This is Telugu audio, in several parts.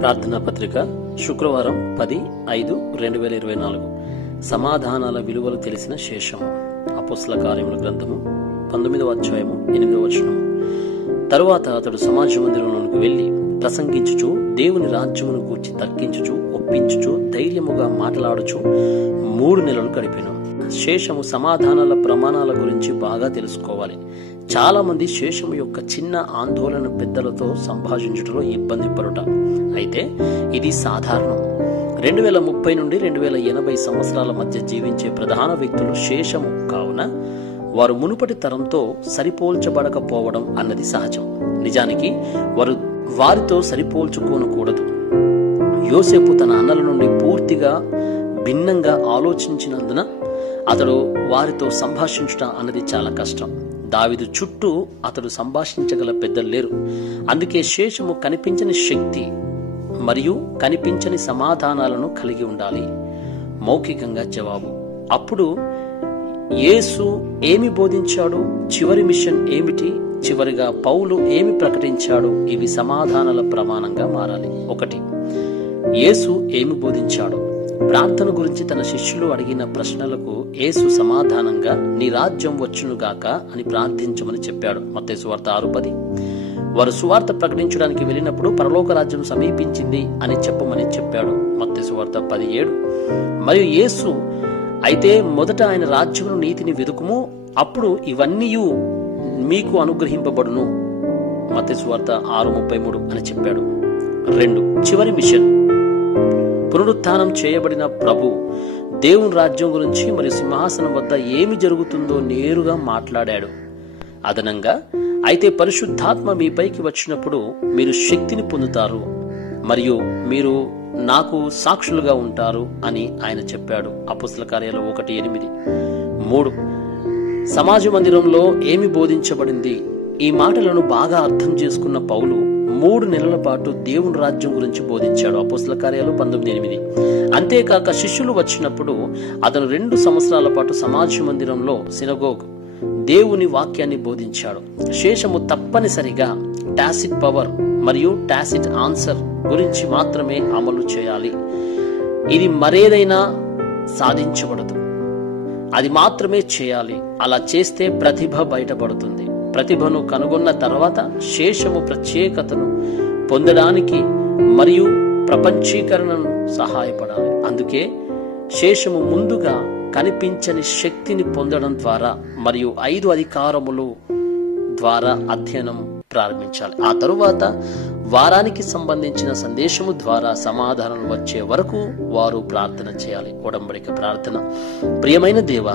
ప్రార్థనా పత్రిక శుక్రవారం 10/5/2024 సమాధానాల విలువలు తెలిసిన శేషము. అపోస్తల కార్యముల గ్రంథము 19వ అధ్యాయము 8వ వచనము. తరువాత అతడు సమాజ మందిరంలోనికి వెళ్లి ప్రసంగించుచు దేవుని రాజ్యమును గూర్చి తర్కించుచు ఒప్పించుచు ధైర్యముగా మాట్లాడుచు 3 నెలలు గడిపెను. శేషము సమాధానాల ప్రమాణాల గురించి బాగా తెలుసుకోవాలి. చాలా మంది శేషము యొక్క చిన్న ఆందోళన పెద్దలతో సంభాషించడంలో ఇబ్బంది పడుట. అయితే ఇది సాధారణం. 2030 నుండి 2080 సంవత్సరాల మధ్య జీవించే ప్రధాన వ్యక్తులు శేషము కావున వారు మునుపటి తరంతో సరిపోల్చబడకపోవడం అన్నది సహజం. నిజానికి వారు వారితో సరిపోల్చుకోనకూడదు. యోసేపు తన అన్నల నుండి పూర్తిగా భిన్నంగా ఆలోచించినందున అతడు వారితో సంభాషించుట అన్నది చాలా కష్టం. దావీదు చుట్టూ అతడు సంభాషించగల పెద్దలు లేరు. అందుకే శేషము కనిపించని శక్తి మరియు కనిపించని సమాధానాలను కలిగి ఉండాలి. మౌఖికంగా జవాబు. అప్పుడు యేసు ఏమి బోధించాడు, చివరి మిషన్ ఏమిటి, చివరిగా పౌలు ఏమి ప్రకటించాడు, ఇవి సమాధానాల ప్రమాణంగా మారాలి. 1. యేసు ఏమి బోధించాడు. ప్రార్థన గురించి తన శిష్యులు అడిగిన ప్రశ్నలకు యేసు సమాధానంగా నీ రాజ్యం వచ్చునుగాక అని ప్రార్థించమని చెప్పాడు. మత్తయి సువార్త 6:10. వారు సువార్త ప్రకటించడానికి వెళ్ళినప్పుడు పరలోక రాజ్యం సమీపించింది అని చెప్పమని చెప్పాడు. మత్తయి సువార్త 10:7. మరియు యేసు అయితే మొదట ఆయన రాజ్యమును నీతిని వెదుకుము, అప్పుడు ఇవన్నీ మీకు అనుగ్రహింపబడును. మత్తయి సువార్త 6:33 అని చెప్పాడు. 2. చివరి మిషన్. పునరుత్థానం చేయబడిన ప్రభు దేవుని రాజ్యం గురించి మరియు సింహాసనం వద్ద ఏమి జరుగుతుందో నేరుగా మాట్లాడాడు. అదనంగా అయితే పరిశుద్ధాత్మ మీపైకి వచ్చినప్పుడు మీరు శక్తిని పొందుతారు మరియు మీరు నాకు సాక్షులుగా ఉంటారు అని ఆయన చెప్పాడు. అపోస్తల కార్యాలు 1:8. 3. సమాజ మందిరంలో ఏమి బోధించబడింది. ఈ మాటలను బాగా అర్థం చేసుకున్న పౌలు 3 నెలల పాటు దేవుని రాజ్యం గురించి బోధించాడు. అపోస్తల కార్యాలు 19:8. అంతేకాక శిష్యులు వచ్చినప్పుడు అతను 2 సంవత్సరాల పాటు సమాజ మందిరంలో సినగోగ్ దేవుని వాక్యాన్ని బోధించాడు. శేషము తప్పనిసరిగా టాసిట్ పవర్ మరియు టాసిట్ ఆన్సర్ గురించి మాత్రమే అమలు చేయాలి. ఇది మరేదైనా సాధించబడదు, అది మాత్రమే చేయాలి. అలా చేస్తే ప్రతిభ బయటపడుతుంది. ప్రతిభను కనుగొన్న తర్వాత శేషము ప్రత్యేకతను పొందడానికి మరియు ప్రపంచీకరణను సహాయపడాలి. అందుకే శేషము ముందుగా కనిపించని శక్తిని పొందడం ద్వారా మరియు 5 అధికారములు ద్వారా అధ్యయనం ప్రారంభించాలి. ఆ తరువాత వారానికి సంబంధించిన సందేశము ద్వారా సమాధానం వచ్చే వరకు వారు ప్రార్థన చేయాలి. ఒడంబడిక ప్రార్థన. ప్రియమైన దేవా,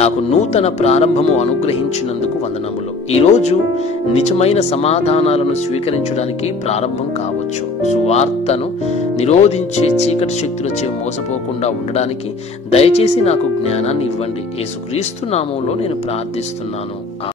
నాకు నూతన ప్రారంభము అనుగ్రహించినందుకు వందనములు. ఈరోజు నిజమైన సమాధానాలను స్వీకరించడానికి ప్రారంభం కావచ్చు. సువార్తను నిరోధించే చీకటి శక్తులచే మోసపోకుండా ఉండడానికి దయచేసి నాకు జ్ఞానాన్ని ఇవ్వండి. యేసుక్రీస్తు నామములో నేను ప్రార్థిస్తున్నాను.